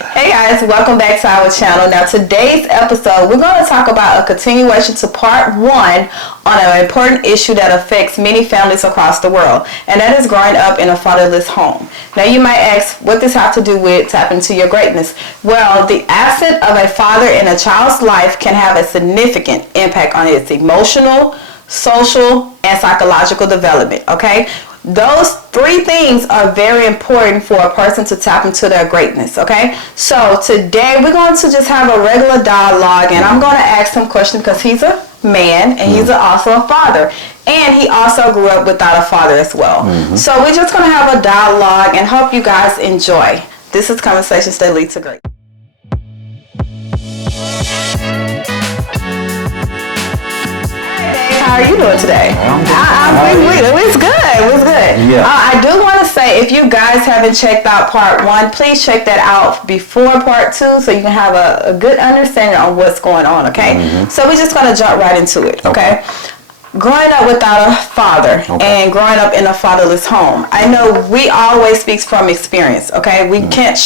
Hey guys, welcome back to our channel. Now today's episode, we're going to talk about a continuation to part 1 on an important issue that affects many families across the world, and that is growing up in a fatherless home. Now you might ask, what does have to do with tapping into your greatness? Well, the absence of a father in a child's life can have a significant impact on its emotional, social, and psychological development, okay? Those 3 things are very important for a person to tap into their greatness, okay? So today we're going to just have a regular dialogue, and I'm going to ask him questions because he's a man and he's also a father, and he also grew up without a father as well. So we're just going to have a dialogue and hope you guys enjoy. This is Conversations That Lead to Great. How are you doing today? It's good. Yeah. I do want to say, if you guys haven't checked out part 1, please check that out before part 2 so you can have a good understanding on what's going on, okay? So we're just going to jump right into it, okay? Growing up without a father and growing up in a fatherless home. I know we always speak from experience, okay? We can't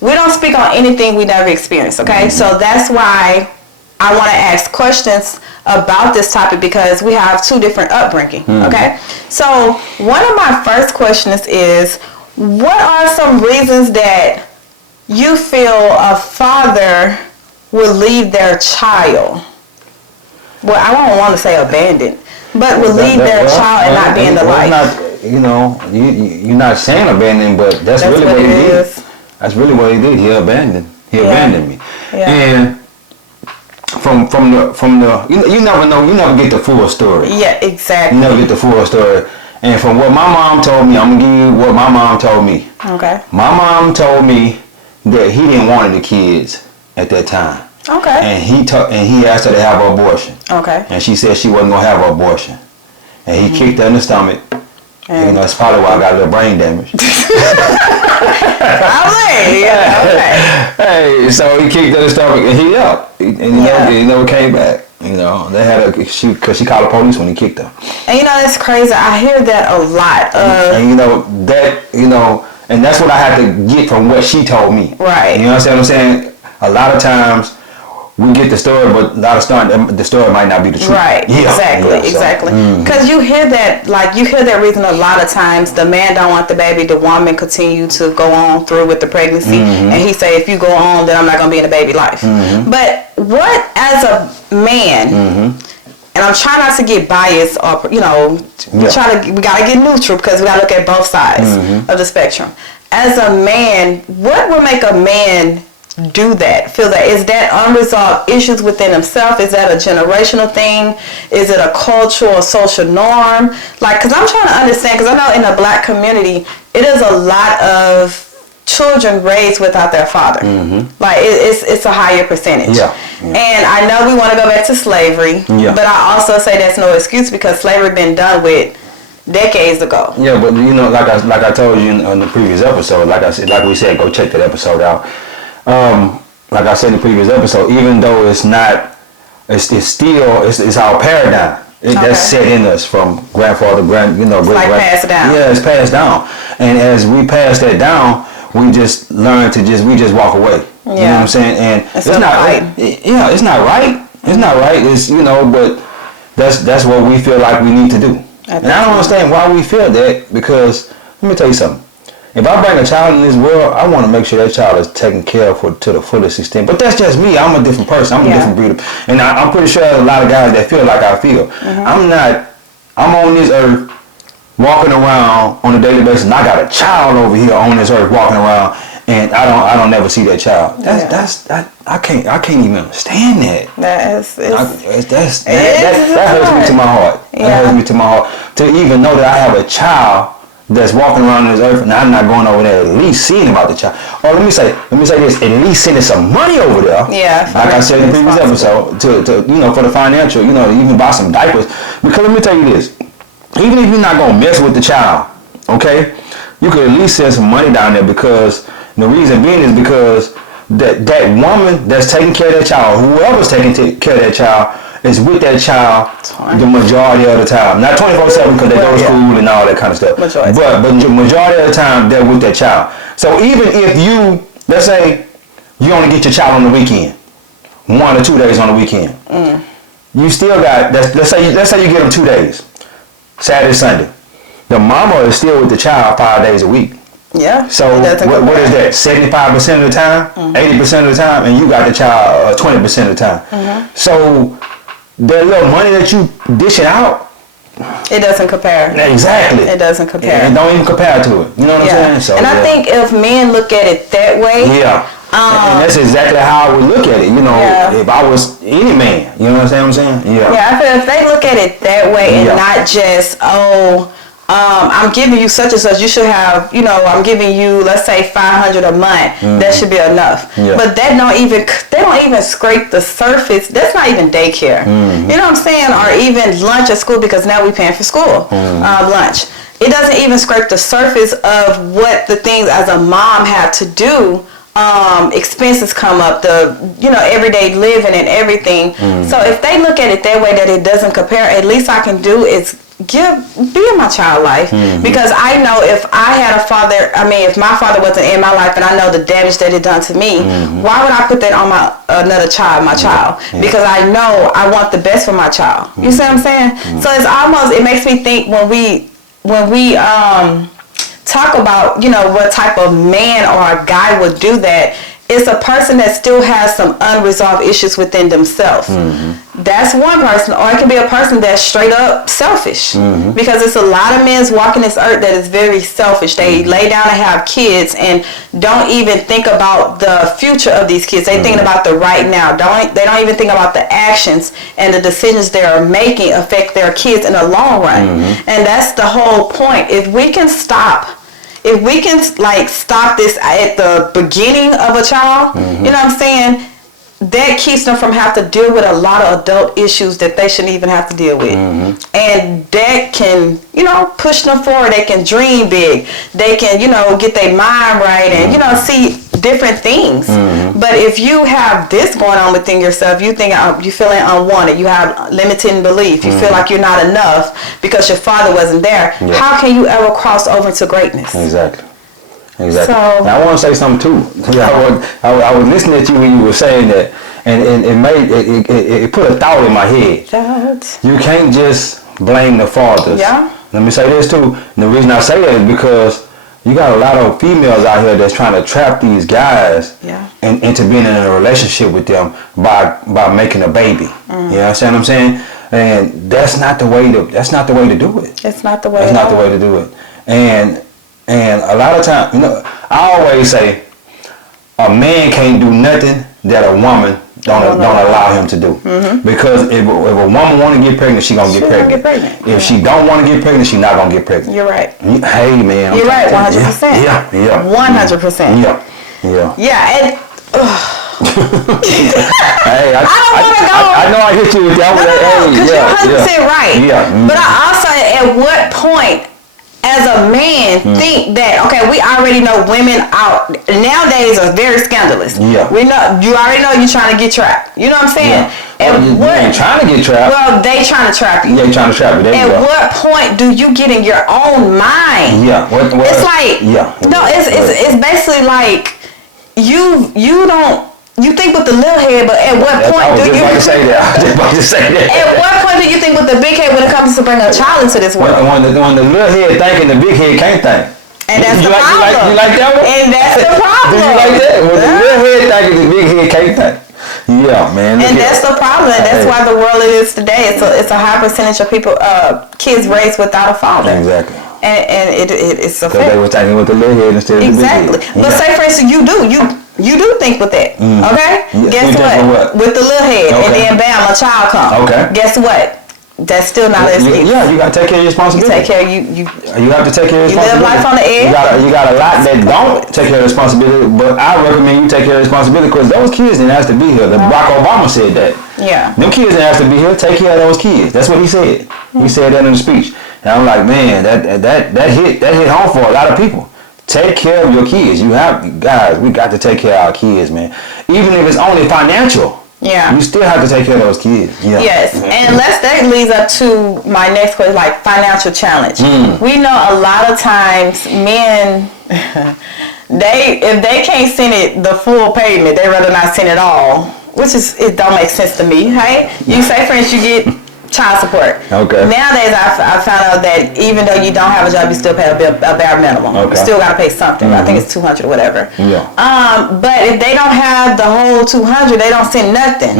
we don't speak on anything we never experienced, okay? So that's why I want to ask questions about this topic, because we have 2 different upbringing, okay? So one of my first questions is, what are some reasons that you feel a father will leave their child? Well, I don't want to say abandoned, but will leave their child and not be in the life. You're not saying abandoned, but that's really what he did. That's really what he did. He abandoned me. Yeah. And from the you never know, you never get the full story. Yeah, exactly. You never get the full story. And from what my mom told me, I'm gonna give you what my mom told me. Okay. My mom told me that he didn't want the kids at that time. Okay. And he asked her to have an abortion. Okay. And she said she wasn't gonna have an abortion. And he kicked her in the stomach. And that's probably why I got a little brain damage. Hey, so he kicked her in the stomach and he up. And he never came back. You know, they had because she called the police when he kicked her. And that's crazy. I hear that a lot. And that's what I had to get from what she told me. Right. You understand what I'm saying? A lot of times we get the story, but a lot of the story might not be the truth. Right. Yeah. Exactly. Because you hear that, reason a lot of times. The man don't want the baby. The woman continue to go on through with the pregnancy, and he say, if you go on, then I'm not gonna be in the baby life. But what, as a man, and I'm trying not to get biased, or we gotta get neutral, because we gotta look at both sides of the spectrum. As a man, what would make a man do that? Feel that? Is that unresolved issues within himself? Is that a generational thing? Is it a cultural or social norm? Because I'm trying to understand, because I know in the Black community, it is a lot of children raised without their father. It's a higher percentage. And I know we want to go back to slavery, but I also say that's no excuse, because slavery been done with decades ago. Yeah, but like I told you in the previous episode, like we said, go check that episode out. Like I said in the previous episode, even though it's not, it's our paradigm. That's set in us from grandfather, passed down. Yeah, it's passed down. And as we pass that down, we just learn to we just walk away. You know what I'm saying? And it's not right. It's not right. It's not right. It's but that's what we feel like we need to do. And I don't understand why we feel that, because let me tell you something. If I bring a child in this world, I want to make sure that child is taken care of to the fullest extent. But that's just me. I'm a different person. I'm a different breed. And I'm pretty sure there's a lot of guys that feel like I feel. I'm on this earth walking around on a daily basis, and I got a child over here on this earth walking around, and I don't never see that child. I can't even understand that. That hurts me to my heart. That hurts me to my heart, to even know that I have a child that's walking around this earth, and I'm not going over there at least seeing about the child. Or let me say this, at least sending some money over there. Yeah. Like I said in the previous episode, to for the financial, to even buy some diapers. Because let me tell you this, even if you're not gonna mess with the child, okay, you could at least send some money down there, because the reason being is because that woman that's taking care of that child, whoever's taking care of that child, is with that child the majority of the time. Not 24/7, because they go to school and all that kind of stuff. But the majority of the time they're with that child. So even if you, let's say You only get your child on the weekend, 1 or 2 days on the weekend. You still got, let's say you get them 2 days, Saturday, Sunday. The mama is still with the child 5 days a week. Yeah. So what is that? 75% of the time, 80% of the time, and you got the child 20% of the time. So that little money that you dishing out, it doesn't compare. Exactly. It doesn't compare. It don't even compare to it. You know what I'm saying? So, and I think if men look at it that way, and that's exactly how I would look at it. You know, if I was any man, you know what I'm saying? Yeah. Yeah, I feel if they look at it that way and not just, I'm giving you such and such, you should have, I'm giving you, let's say $500 a month, that should be enough. But they don't even scrape the surface. That's not even daycare. You know what I'm saying? Or even lunch at school, because now we're paying for school lunch. It doesn't even scrape the surface of what the things as a mom have to do. Expenses come up, the everyday living and everything. So if they look at it that way, that it doesn't compare, at least I can do is be in my child life, because I know if if my father wasn't in my life and I know the damage that it done to me, why would I put that on my child? Because I know I want the best for my child. You see what I'm saying? So it makes me think when we talk about what type of man or a guy would do that, it's a person that still has some unresolved issues within themselves. That's one person. Or it can be a person that's straight up selfish, because it's a lot of men walking this earth that is very selfish. They lay down and have kids and don't even think about the future of these kids. They thinking about the right now. They don't even think about the actions and the decisions they are making affect their kids in the long run. And that's the whole point. If we can stop this at the beginning of a child, you know what I'm saying, that keeps them from having to deal with a lot of adult issues that they shouldn't even have to deal with. And that can, push them forward. They can dream big. They can, get their mind right and, see different things. But if you have this going on within yourself, you think you feeling unwanted, you have limiting belief, you feel like you're not enough because your father wasn't there, how can you ever cross over to greatness? Exactly. So, now I want to say something too. I was listening to you when you were saying that, and it put a thought in my head. You can't just blame the fathers. Let me say this too. And the reason I say that is because you got a lot of females out here that's trying to trap these guys into being in a relationship with them by making a baby. You understand what I'm saying? And that's not the way to do it. It's not the way. That's not the way to do it. And a lot of times, I always say a man can't do nothing that a woman don't allow him to do. Because if a woman want to get pregnant, she gonna get pregnant. If she don't want to get pregnant, she not gonna get pregnant. You're right. Hey man, you're right. 100%. Yeah. 100%. Yeah. And hey, I know I hit you with that one. Because you're 100% right. But I also, at what point, as a man, think that, okay, we already know women out nowadays are very scandalous. You already know you're trying to get trapped. You know what I'm saying? And you ain't trying to get trapped. Well, they trying to trap you. They trying to trap you. At what point do you get in your own mind? It's like it's basically like you think with the little head, but at what point do you? I was just about to say that. At what point do you think with the big head when it comes to bringing a child into this world? When the little head thinking, the big head can't think. And that's the problem. You like that one? And that's the problem. Do you like that? When the little head thinking, the big head can't think. Yeah, man. And that's the problem. That's why the world it is today. It's a high percentage of people, kids raised without a father. Exactly. And it's a fact. Because they were thinking with the little head instead of the big head. Exactly. But say for instance, you do think with that, okay? Guess what? With the little head, and then bam, a child comes. Okay. Guess what? That's still not an excuse. You gotta take care of your responsibility. You take care. You have to take care of your responsibility. You live life on the edge. You got a lot that don't take care of responsibility, but I recommend you take care of responsibility because those kids didn't ask to be here. Barack Obama said that. Yeah. Them kids didn't ask to be here. Take care of those kids. That's what he said. He said that in the speech, and I'm like, man, that hit home for a lot of people. Take care of your kids. Guys, we got to take care of our kids, man. Even if it's only financial. Yeah. You still have to take care of those kids. Yeah. Yes. And that leads up to my next question, like financial challenge. We know a lot of times men if they can't send it the full payment, they rather not send it all, which it don't make sense to me. Hey, you say, for instance, you get child support. Okay. Nowadays, I found out that even though you don't have a job, you still pay a bare minimum. Okay. You still got to pay something. I think it's $200 or whatever. Yeah. But if they don't have the whole $200, they don't send nothing.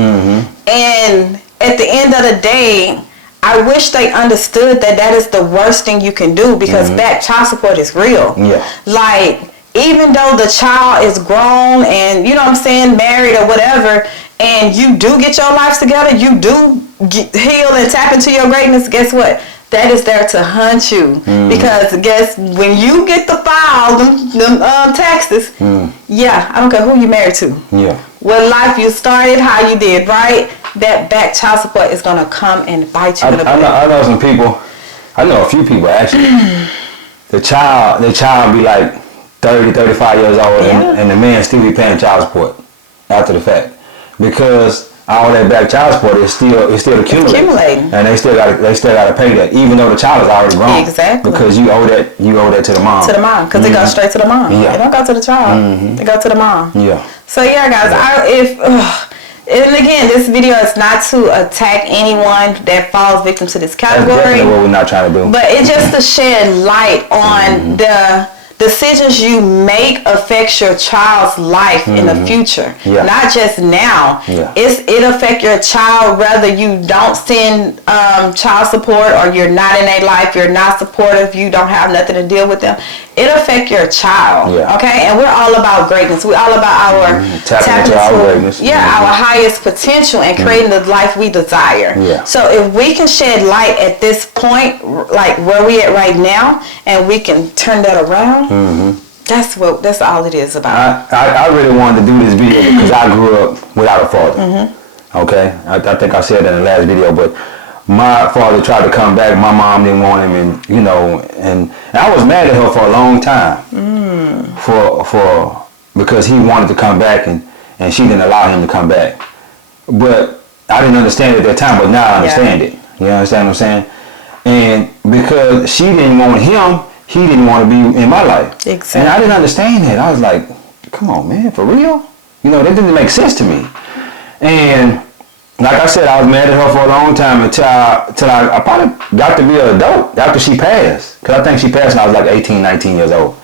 And at the end of the day, I wish they understood that is the worst thing you can do, because back child support is real. Yeah. Like, even though the child is grown and, you know what I'm saying, married or whatever, and you do get your lives together, you do heal and tap into your greatness, guess what? That is there to hunt you. Because when you get the file, them taxes, yeah, I don't care who you married to. Yeah. What life you started, how you did, right? That back child support is going to come and bite you in the butt. I know some people, I know a few people actually, the child be like 30, 35 years old, and the man still be paying child support after the fact, because all that back child support is still accumulating, and they still got to pay that, even though the child is already grown. Exactly. Because you owe that to the mom. To the mom, because it goes straight to the mom. Yeah. It don't go to the child. It go to the mom. Yeah. So yeah, guys, and again, this video is not to attack anyone that falls victim to this category. That's definitely what we're not trying to do. But it's just to shed light on the decisions you make affects your child's life in the future, not just now. It affects your child whether you don't send child support, or you're not in their life, you're not supportive, you don't have nothing to deal with them. It affects your child. Okay, and we're all about greatness. We're all about our tapping into our greatness. Our highest potential and creating the life we desire. So if we can shed light at this point, like where we at right now, and we can turn that around. That's all it is about. I really wanted to do this video because I grew up without a father. Okay, I think I said that in the last video, but my father tried to come back. My mom didn't want him, and I was mad at her for a long time because he wanted to come back and she didn't allow him to come back. But I didn't understand it at that time, but now I understand it. You understand what I'm saying? And because she didn't want him, he didn't want to be in my life. Exactly. And I didn't understand that. I was like, come on, man, for real? That didn't make sense to me. And like I said, I was mad at her for a long time until I probably got to be an adult after she passed. Because I think she passed when I was like 18, 19 years old.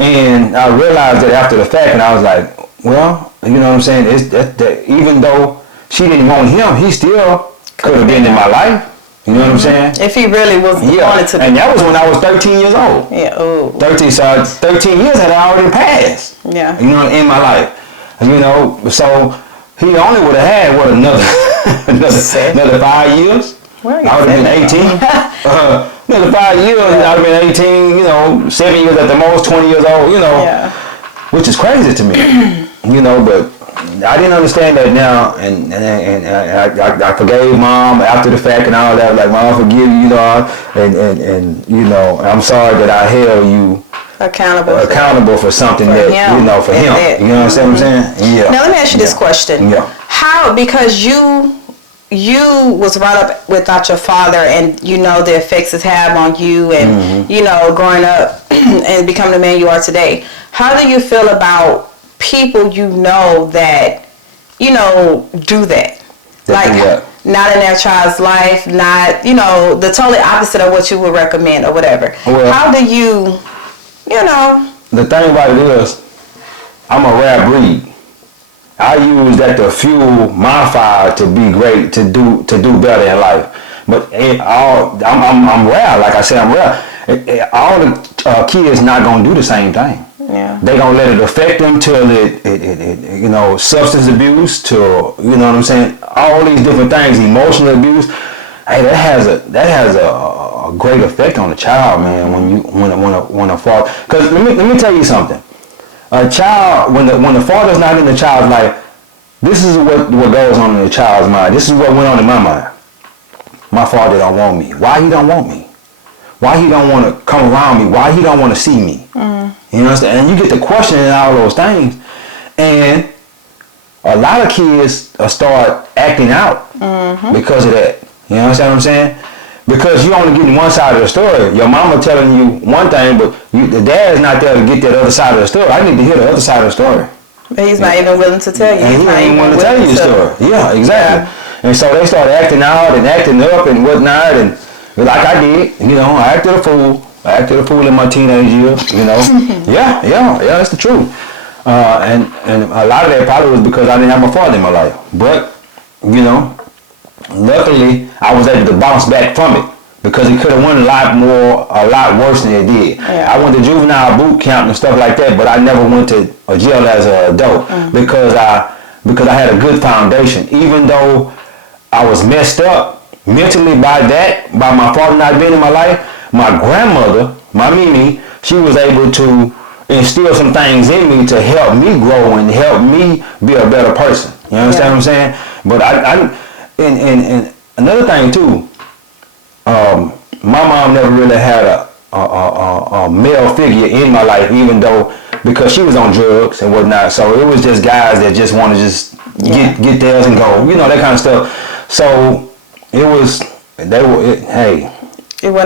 And I realized that after the fact, and I was like, well, you know what I'm saying? It's that even though she didn't want him, he still could have been in my life. You know what I'm saying? If he really wanted to. And that was when I was 13 years old. 13, so 13 years had already passed. Yeah. In my life. So he only would have had, another 5 years? I would have been 18. Another 5 years, I would have been 18, 7 years at the most, 20 years old, which is crazy to me, but I didn't understand that now, and I forgave mom after the fact and all that. Like, mom, I forgive you, and I'm sorry that I held you accountable for something for him. You know what I'm saying? Yeah. Now let me ask you this question. How, because you was brought up without your father, and the effects it have on you, and growing up and becoming the man you are today. How do you feel about people that do that? Not in their child's life, not the totally opposite of what you would recommend or whatever. Well, how do you the thing about it is, I'm a rare breed. I use that to fuel my fire to be great, to do better in life. But I'm rare. Like I said, I'm rare. All the kids not gonna do the same thing. They gonna let it affect them till it substance abuse, to what I'm saying, all these different things, emotional abuse. Hey, that has a great effect on the child, man. When a father, because let me tell you something. A child, when the father's not in the child's life, this is what goes on in the child's mind. This is what went on in my mind. My father don't want me. Why he don't want me? Why he don't want to come around me? Why he don't want to see me? You understand? And you get to questioning all those things, and a lot of kids start acting out because of that. You understand what I'm saying? because you only getting one side of the story. Your mama telling you one thing, but the dad is not there to get that other side of the story. I need to hear the other side of the story. But he's not even willing to tell you. And he ain't even willing to tell you the story. Yeah, exactly. Yeah. And so they started acting out and acting up and whatnot, and like I did, I acted a fool. I acted a fool in my teenage years, Yeah, that's the truth. And a lot of that probably was because I didn't have my father in my life. But, luckily I was able to bounce back from it because it could have went a lot worse than it did. Yeah. I went to juvenile boot camp and stuff like that, but I never went to a jail as an adult because I had a good foundation. Even though I was messed up mentally by my father not being in my life, my grandmother, my Mimi, she was able to instill some things in me to help me grow and help me be a better person. You understand what I'm saying? But and another thing too, my mom never really had a male figure in my life, even though because she was on drugs and whatnot. So it was just guys that just want to just get theirs and go, that kind of stuff. So it wasn't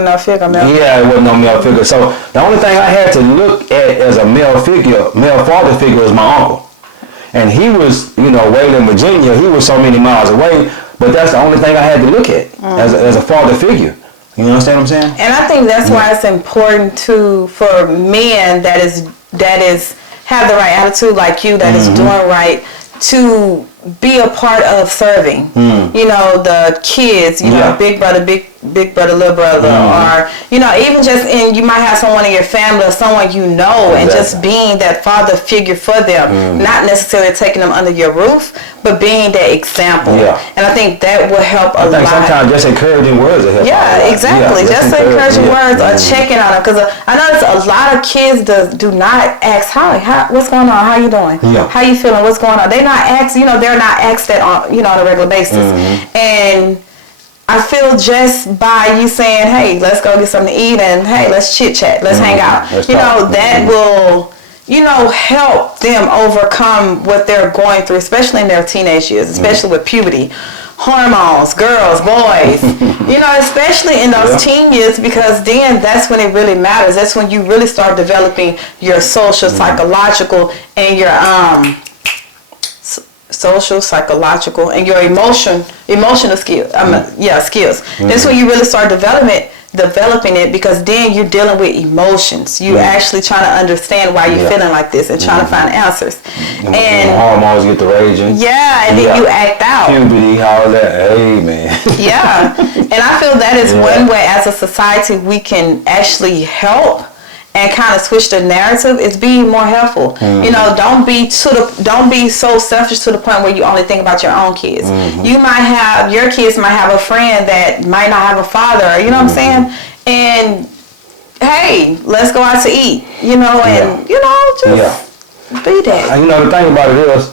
no figure, man. Yeah, it wasn't no male figure. So the only thing I had to look at as a male father figure was my uncle. And he was, Wayland, Virginia. He was so many miles away, but that's the only thing I had to look at as a father figure. You understand what I'm saying? And I think that's why it's important for men that is have the right attitude like you, that is doing right, to be a part of serving. The kids, big brother, big brother, little brother, or even just you might have someone in your family or someone and just being that father figure for them, not necessarily taking them under your roof, but being that example. And I think that will help a lot. I think sometimes just encouraging words will help. Exactly. Just encouraging words or checking on them, because I notice a lot of kids do not ask, what's going on? How you doing? How you feeling? What's going on? They're not asked. They're not asked that on on a regular basis. And I feel just by you saying, hey, let's go get something to eat, and hey, let's chit chat, let's hang out, that will help them overcome what they're going through, especially in their teenage years, especially with puberty, hormones, girls, boys, especially in those teen years, because then that's when it really matters. That's when you really start developing your social, psychological, and your social, psychological, and your emotional skills. Skills. That's when you really start developing it, because then you're dealing with emotions. You actually trying to understand why you're feeling like this and trying to find answers. And hormones get the raging. And then you act out. Puberty, all that. Amen. And I feel that is one way as a society we can actually help and kind of switch the narrative, is being more helpful. Don't be so selfish to the point where you only think about your own kids. Your kids might have a friend that might not have a father, what I'm saying? And hey, let's go out to eat, and just be that. The thing about it is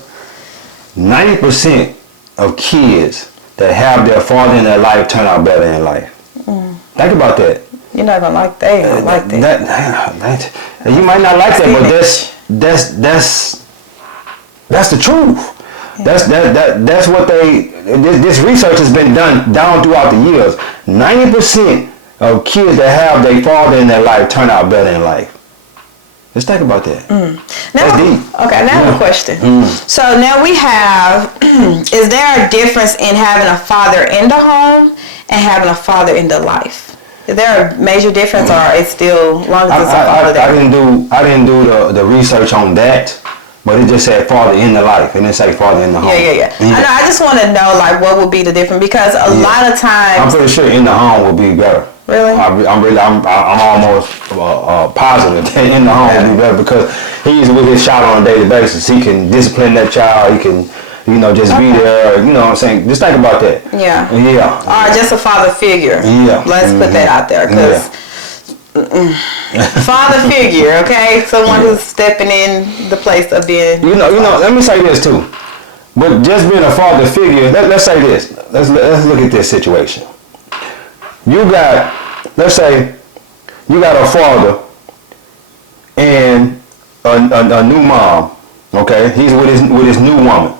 90% of kids that have their father in their life turn out better in life. Think about that. You're not gonna like that. You don't like that. You might not like that, but that's the truth. That's what this research has been done down throughout the years. 90% of kids that have their father in their life turn out better in life. Let's think about that. That's deep. Okay, now I have a question. So now we have, is there a difference in having a father in the home and having a father in the life? Is there a major difference, or it's still long as it's a father there? I didn't do the research on that, but it just said father in the life, and it said father in the home. I just want to know what would be the difference, because a lot of times I'm pretty sure in the home would be better. Really? I'm almost positive that in the home would be better, because he's with his child on a daily basis. He can discipline that child. He can just be there. You know what I'm saying? Just think about that. Or just a father figure. Let's put that out there, because father figure, okay? Someone who's stepping in the place of being. Let me say this too. But just being a father figure, let's say this. Let's look at this situation. Let's say you got a father and a new mom. Okay, he's with his new woman,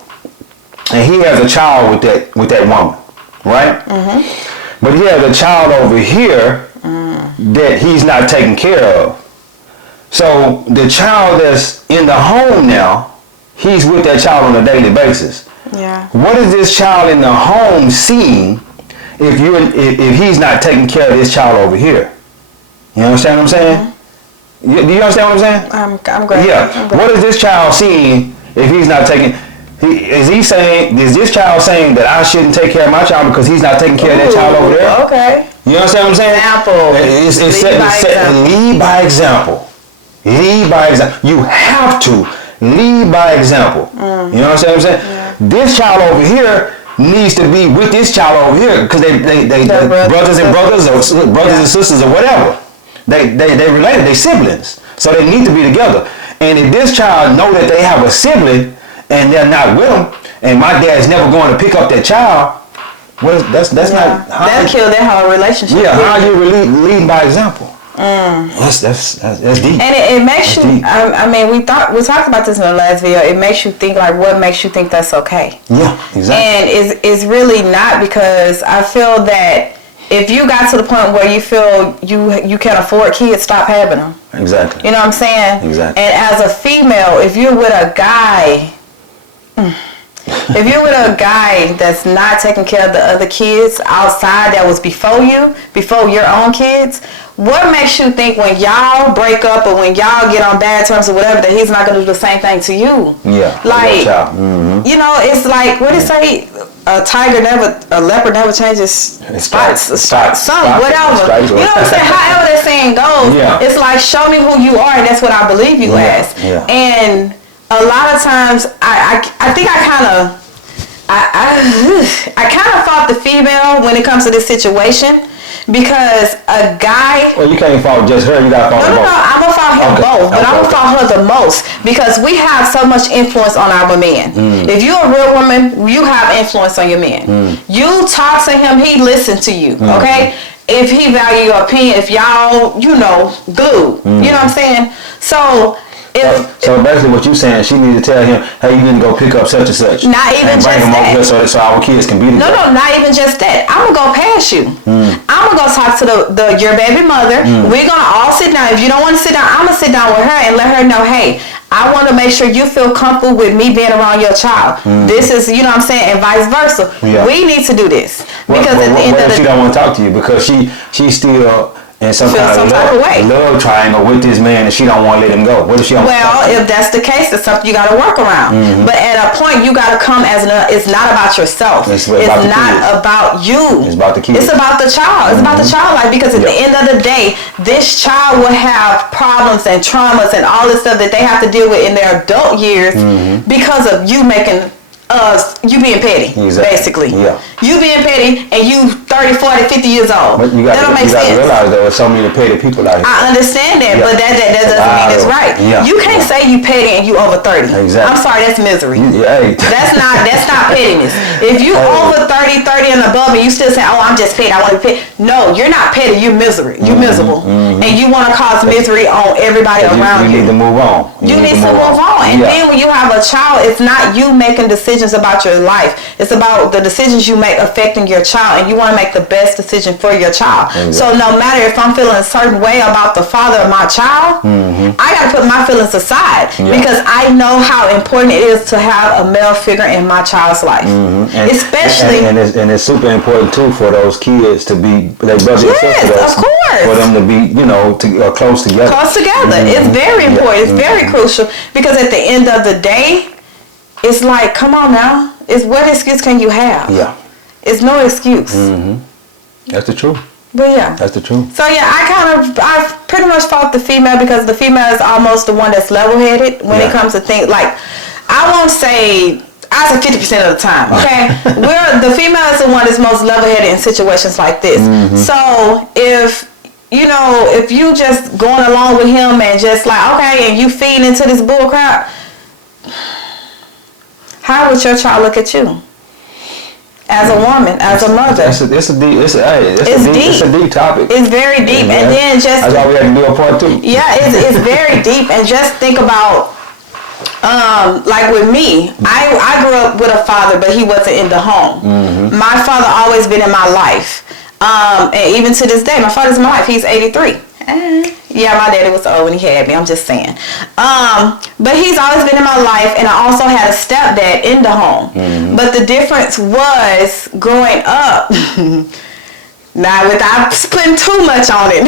and he has a child with that woman, right? But he has a child over here that he's not taking care of. So the child that's in the home now, he's with that child on a daily basis. Yeah. What is this child in the home seeing if he's not taking care of this child over here? You understand what I'm saying? Do you understand what I'm saying? I'm great. Yeah. What is this child seeing if he's not taking? Is this child saying that I shouldn't take care of my child because he's not taking care of that child over there? Okay. You understand what I'm saying? Example. Lead by example. Lead by example. You have to lead by example. You know what I'm saying? Yeah. This child over here needs to be with this child over here because they brothers and sisters or whatever. They related. They siblings. So they need to be together. And if this child know that they have a sibling and they're not with them, and my dad's never going to pick up that child, that's not how that kill their whole relationship. Yeah, how you lead by example. That's deep. And it makes you. I mean, we talked about this in the last video. It makes you think like, what makes you think that's okay? Yeah, exactly. And it's really not, because I feel that if you got to the point where you feel you can't afford kids, stop having them. Exactly. You know what I'm saying? Exactly. And as a female, if you're with a guy. If you're with a guy that's not taking care of the other kids outside that was before your own kids, what makes you think when y'all break up or when y'all get on bad terms or whatever that he's not going to do the same thing to you? Yeah. Like, you know, it's like, what did it say? A leopard never changes spots, whatever. You know what I'm saying? However that saying goes, it's like, show me who you are and that's what I believe you as. Yeah. And a lot of times, I think I kind of fought the female when it comes to this situation, because a guy. Well, you can't fault just her. You got to fault both. No. I'm gonna fault him both, but I'm gonna fault her the most because we have so much influence on our men. If you're a real woman, you have influence on your man. You talk to him, he listens to you. Okay. If he value your opinion, if y'all, good. You know what I'm saying? So basically what you're saying, she needs to tell him, hey, you need to go pick up such and such. Not even just that. Over here so our kids can be together. No, not even just that. I'm going to go past you. I'm going to go talk to your baby mother. We're going to all sit down. If you don't want to sit down, I'm going to sit down with her and let her know, hey, I want to make sure you feel comfortable with me being around your child. This is, you know what I'm saying, and vice versa. Yeah. We need to do this. Because at the end of the day, she don't want to talk to you because she still in some kind of love triangle with this man and she don't want to let him go. What if she don't if that's the case, that's something you got to work around. But at a point, you got to come it's not about yourself. It's not about you. It's about the kids. It's about the child. It's about the child life, because at the end of the day, this child will have problems and traumas and all this stuff that they have to deal with in their adult years because of you making you being petty, basically. Yeah. You being petty and you 30, 40, 50 years old. But that don't make sense. You got to realize there are so many petty people out here. I understand that, but that doesn't mean it's right. Yeah. You can't say you petty and you over 30. Exactly. I'm sorry, that's misery. Hey. That's not pettiness. If you over 30 and above and you still say, oh, I'm just petty, I want to be petty. No, you're not petty, you're misery. You're miserable. And you want to cause misery on everybody around you. You need to move on. You need to move on. And then when you have a child, it's not you making decisions about your life. It's about the decisions you make affecting your child, and you want to make the best decision for your child. Exactly. So no matter if I'm feeling a certain way about the father of my child, I got to put my feelings aside because I know how important it is to have a male figure in my child's life. Especially and it's super important too for those kids to be like brothers and sisters. Of course. For them to be, close together. Close together. It's very important. It's very crucial, because at the end of the day, it's like, come on now. What excuse can you have? Yeah. It's no excuse. That's the truth. But yeah. That's the truth. So yeah, I pretty much fought the female, because the female is almost the one that's level-headed when it comes to things. Like, I won't say, I say 50% of the time, okay? The female is the one that's most level-headed in situations like this. So if you just going along with him and just like, okay, and you feeding into this bull crap, how would your child look at you? As a woman, as a mother. It's a deep topic. It's very deep. And then just... That's why we had to do a part 2. Yeah, it's very deep. And just think about, like with me, I grew up with a father, but he wasn't in the home. My father always been in my life. And even to this day, my father's in my life. He's 83. Yeah, my daddy was old when he had me. I'm just saying. But he's always been in my life, and I also had a stepdad in the home. Mm-hmm. But the difference was growing up. Now, without putting too much on it,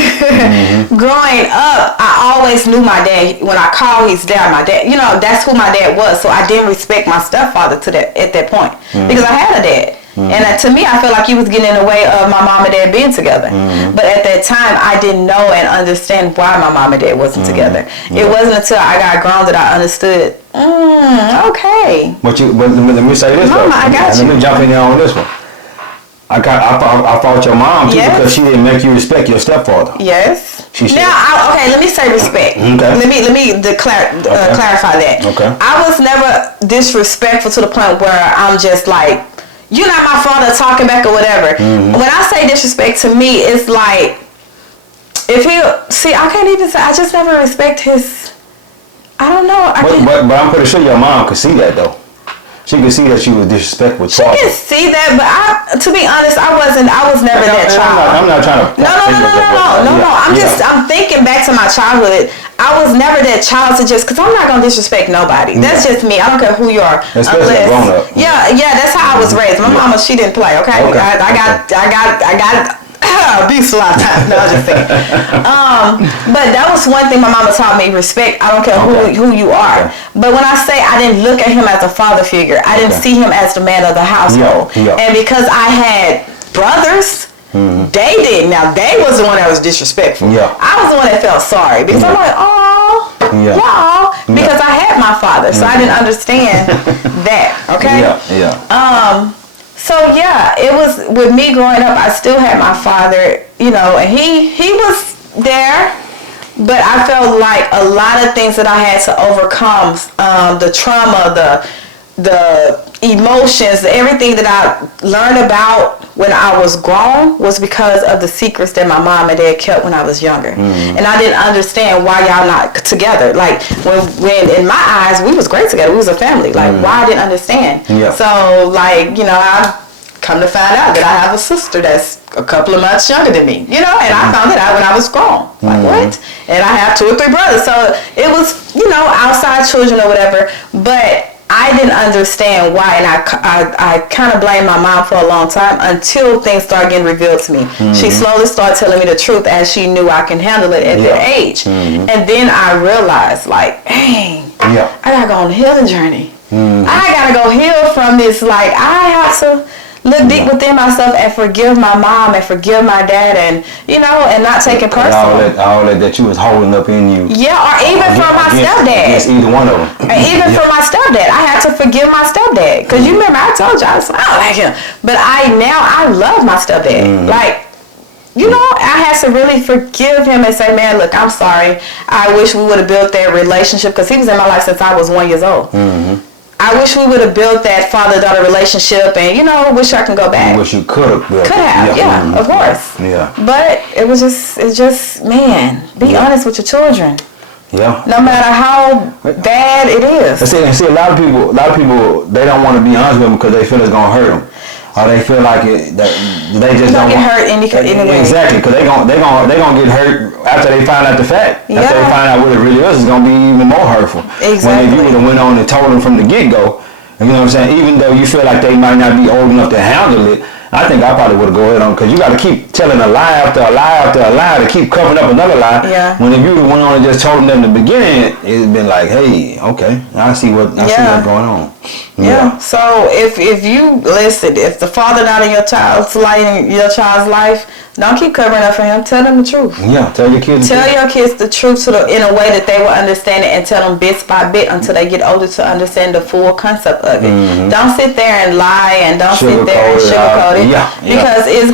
growing up, I always knew my dad. When I call, he's there. My dad, that's who my dad was. So I didn't respect my stepfather at that point because I had a dad. And to me, I felt like he was getting in the way of my mom and dad being together. But at that time, I didn't know and understand why my mom and dad wasn't together. It wasn't until I got grown that I understood. Okay. But let me say this. Mama, I got you. Let me jump in there on this one. I fought your mom too because she didn't make you respect your stepfather. Yes. Let me say respect. Okay. Let me clarify that. Okay. I was never disrespectful to the point where I'm just like, you're not my father talking back or whatever. When I say disrespect, to me, it's like, I can't even say, I just never respect his, I don't know. But I'm pretty sure your mom could see that though. She could see that she was disrespectful. She can see that, but to be honest, I was never that child. I'm not trying to. No. I'm thinking back to my childhood. I was never that child to because I'm not gonna disrespect nobody. That's just me. I don't care who you are. Especially grown up. Yeah, that's how I was raised. My mama, she didn't play. Okay. I got abuse a lot of times. No, I'm just saying. But that was one thing my mama taught me: respect. I don't care who you are. But when I say I didn't look at him as a father figure, I didn't see him as the man of the household. And because I had brothers, they didn't. Now they was the one that was disrespectful. I was the one that felt sorry because I'm like, oh, y'all, because I had my father, so I didn't understand that. Okay. So it was with me growing up. I still had my father, and he was there, but I felt like a lot of things that I had to overcome, the trauma, the emotions, everything that I learned about when I was grown was because of the secrets that my mom and dad kept when I was younger. And I didn't understand why y'all not together. Like when in my eyes we was great together. We was a family. Like why I didn't understand. So I come to find out that I have a sister that's a couple of months younger than me. And I found it out when I was grown. Like what? And I have 2 or 3 brothers. So it was outside children or whatever. But I didn't understand why, and I kind of blamed my mom for a long time until things started getting revealed to me. She slowly started telling me the truth as she knew I can handle it at that age. And then I realized, like, dang, I gotta go on a healing journey. I gotta go heal from this. Like, I have to look deep within myself and forgive my mom and forgive my dad and not take it personal. All that you was holding up in you. Yeah, or even from my stepdad. Yes, either one of them. And even from my stepdad, I had to forgive my stepdad because you remember I told you I was like him, but I love my stepdad. Like, I had to really forgive him and say, man, look, I'm sorry. I wish we would have built that relationship because he was in my life since I was 1 year old. I wish we would have built that father-daughter relationship and, wish I can go back. I wish you could have built it. Could have, of course. Yeah. But it's just, man, be honest with your children. Yeah. No matter how bad it is. See, a lot of people, they don't want to be honest with them because they feel it's going to hurt them. Or they feel like they just don't get hurt anyway. Exactly, because they gonna get hurt after they find out the fact. After they find out what it really is, it's gonna be even more hurtful. Exactly. When if you would have went on and told them from the get go, you know what I'm saying? Even though you feel like they might not be old enough to handle it, I think I probably would have go ahead on because you got to keep telling a lie after a lie after a lie to keep covering up another lie. Yeah. When if you went on and just told them in the beginning, it'd been like, hey, okay, I see what's going on. Yeah. So if you listen, if the father not in your child's life, don't keep covering up for him. Tell them the truth. Yeah, tell your kids. Tell your kids the truth in a way that they will understand it, and tell them bit by bit until they get older to understand the full concept of it. Don't sit there and lie, and don't sit there and sugarcoat it, because it's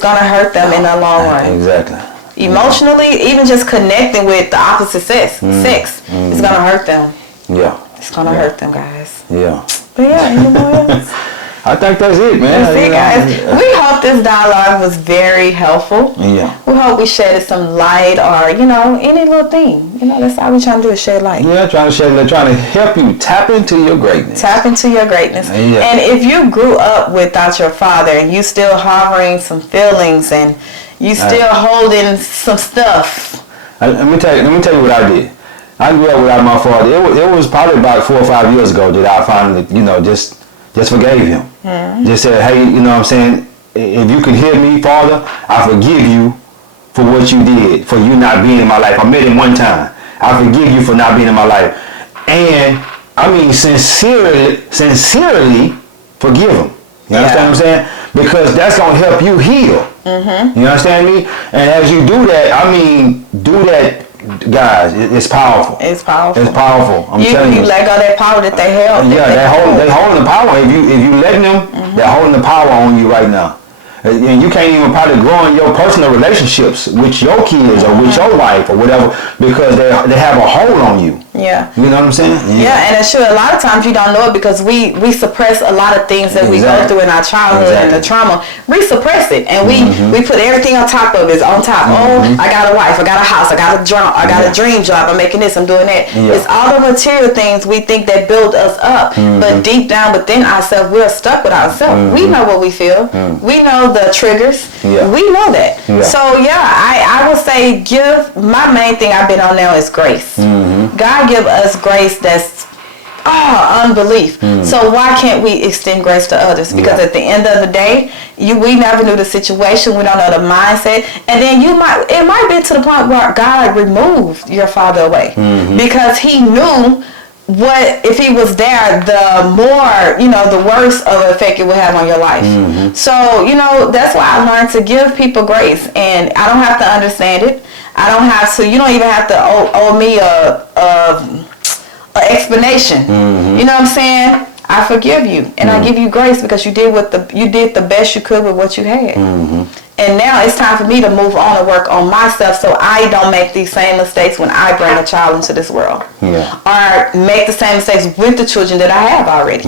gonna hurt them in the long run. Exactly. Emotionally, even just connecting with the opposite sex, it's gonna hurt them. Yeah. It's gonna hurt them, guys. Yeah. But any more else? I think that's it, man. That's it, guys. We hope this dialogue was very helpful. Yeah. We hope we shedded some light, or any little thing. That's all we're trying to do is shed light. Yeah, trying to help you tap into your greatness. Tap into your greatness. Yeah. And if you grew up without your father, and you still harboring some feelings, and you still holding some stuff. Let me tell you what I did. I grew up without my father. It was probably about 4 or 5 years ago that I finally, just forgave him. Mm-hmm. Just said, hey, you know what I'm saying? If you can hear me, Father, I forgive you for what you did, for you not being in my life. I met him one time. I forgive you for not being in my life. And, I mean, sincerely forgive him. You understand what I'm saying? Because that's going to help you heal. Mm-hmm. You understand me? And as you do that, do that, guys. It's powerful. It's powerful. It's powerful. I'm telling you. You let go of that power that they held. Yeah, they holding the power. If you letting them, they're holding the power on you right now. And you can't even probably grow in your personal relationships with your kids or with your wife or whatever, because they have a hold on you. Yeah. You know what I'm saying? Yeah, and it's true. A lot of times you don't know it because we suppress a lot of things that we go through in our childhood and the trauma. We suppress it, and we put everything on top of it. On top. Oh, I got a wife, I got a house, I got a job, I got a dream job, I'm making this, I'm doing that. Yeah. It's all the material things we think that build us up, but deep down within ourselves, we're stuck with ourselves. We know what we feel. We know the triggers. Yeah. We know that. Yeah. So I would say my main thing I've been on now is grace. God give us grace that's unbelief. So why can't we extend grace to others? Because at the end of the day, we never knew the situation, we don't know the mindset, and then it might be to the point where God removed your father away because he knew what if he was there, the more the worse of an effect it would have on your life. So that's why I learned to give people grace, and I don't have to understand it. I don't have to. You don't even have to owe me a explanation. You know what I'm saying? I forgive you, and I give you grace because you did the best you could with what you had. And now it's time for me to move on and work on myself so I don't make these same mistakes when I bring a child into this world. Or make the same mistakes with the children that I have already.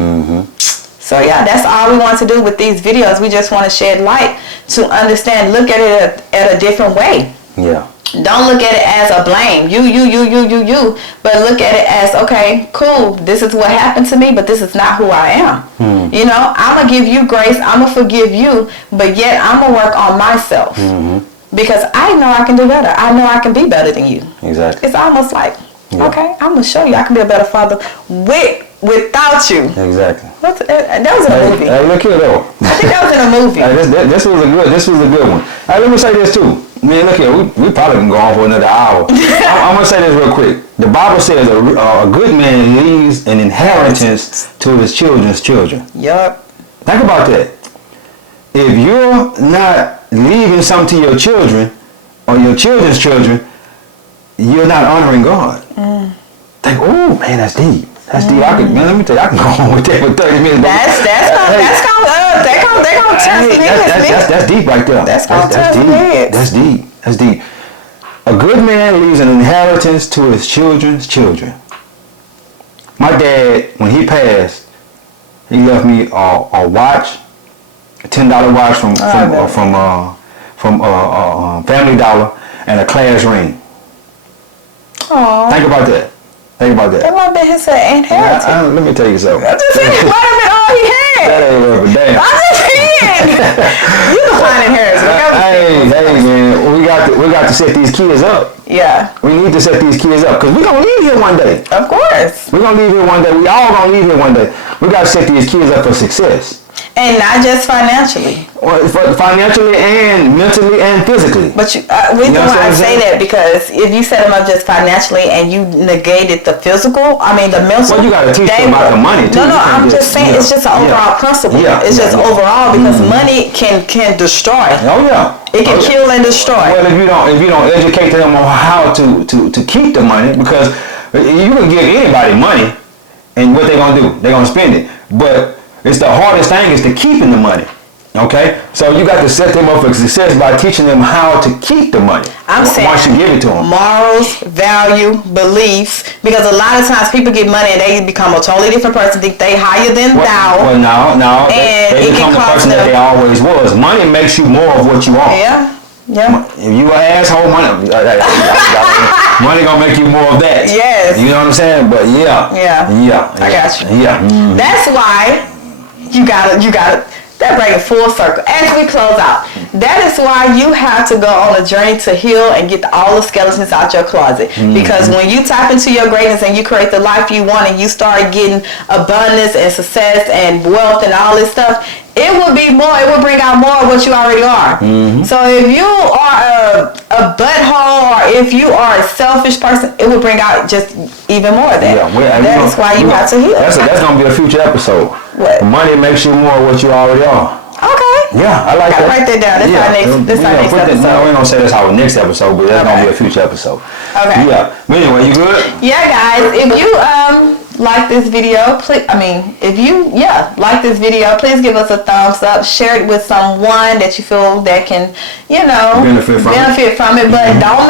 So that's all we want to do with these videos. We just want to shed light to understand, look at it at a different way. Don't look at it as a blame. You. But look at it as, okay, cool. This is what happened to me, but this is not who I am. I'm going to give you grace. I'm going to forgive you. But yet I'm going to work on myself. Because I know I can do better. I know I can be better than you. Exactly. It's almost like, okay, I'm going to show you I can be a better father without you. Exactly. That was in a movie. Hey, look here, though. I think that was in a movie. This was a good one. Hey, let me say this, too. Man, look here, we probably can go on for another hour. I'm going to say this real quick. The Bible says a good man leaves an inheritance to his children's children. Yup. Think about that. If you're not leaving something to your children or your children's children, you're not honoring God. Think, oh, man, that's deep. That's deep. Let me tell you, I can go on with that for 30 minutes. That's deep right there. That's deep. That's deep. A good man leaves an inheritance to his children's children. My dad, when he passed, he left me a watch, a $10 watch from Family Dollar, and a class ring. Aww. Think about that. That might be his inheritance. Let me tell you something. I'm just saying, might have been all he had. That ain't worth a damn. I'm just saying. You can find inheritance. Hey, man, we got to set these kids up. Yeah. We need to set these kids up because we're going to leave here one day. Of course. We're going to leave here one day. We all going to leave here one day. We got to set these kids up for success. And not just financially. Well, financially and mentally and physically. But reason why I say that, because if you set them up just financially and you negated the physical, the mental. Well, you got to teach them about the money too. No, I'm just saying it's just an overall principle. It's just overall because money can destroy. Oh yeah. It can kill and destroy. Well, if you don't educate them on how to keep the money, because you can give anybody money, and what they're gonna do, they're gonna spend it. But it's the hardest thing is to keeping the money. Okay, so you got to set them up for success by teaching them how to keep the money. I'm saying once you give it to them, morals, value, beliefs. Because a lot of times people get money and they become a totally different person. Think they higher than thou. Well, no, they become the person that they always was. Money makes you more of what you are. Yeah. Yeah. If you an asshole, money gonna make you more of that. Yes. You know what I'm saying? But yeah. I got you. Yeah. Mm-hmm. That's why you gotta. That brings it full circle. As we close out, that is why you have to go on a journey to heal and get all the skeletons out your closet. Mm-hmm. Because when you tap into your greatness and you create the life you want and you start getting abundance and success and wealth and all this stuff, it will be more. It will bring out more of what you already are. Mm-hmm. So if you are a butthole or if you are a selfish person, it will bring out just even more of that. That is why you have to heal. That's going to be a future episode. What? Money makes you more of what you already are. Okay. Yeah, I like that. Write that down. That's our next episode. No, we don't say that's our next episode, but that's going to be a future episode. Okay. Yeah. But anyway, you good? Yeah, guys. If you like this video, please, like this video, please give us a thumbs up. Share it with someone that you feel that can, benefit from it. But don't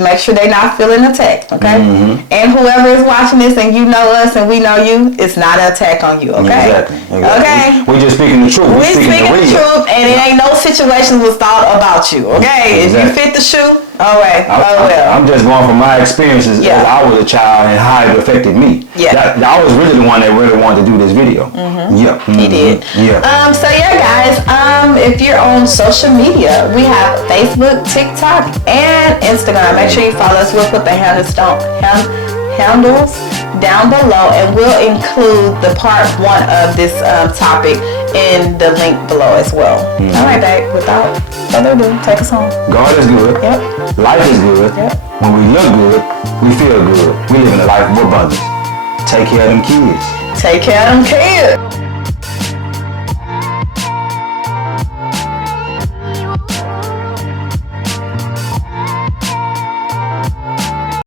make sure they're not feeling attacked, okay? Mm-hmm. And whoever is watching this and you know us and we know you, it's not an attack on you, okay? Exactly. Okay? We're just speaking the truth. We're speaking the truth, and it ain't no situations was thought about you, okay? Exactly. If you fit the shoe, all right. I'm just going from my experiences as I was a child and how it affected me. Yeah. I was really the one that really wanted to do this video. Mm-hmm. Yeah. Mm-hmm. He did. Yeah. So yeah, guys. If you're on social media, we have Facebook, TikTok, and Instagram. Make sure you follow us. We'll put the handles down below, and we'll include the part 1 of this topic in the link below as well. Mm-hmm. All right, babe. Without further ado, take us home. God is good. Yep. Life is good. Yep. When we look good, we feel good. We live in a life of abundance. Take care of them kids. Take care of them kids.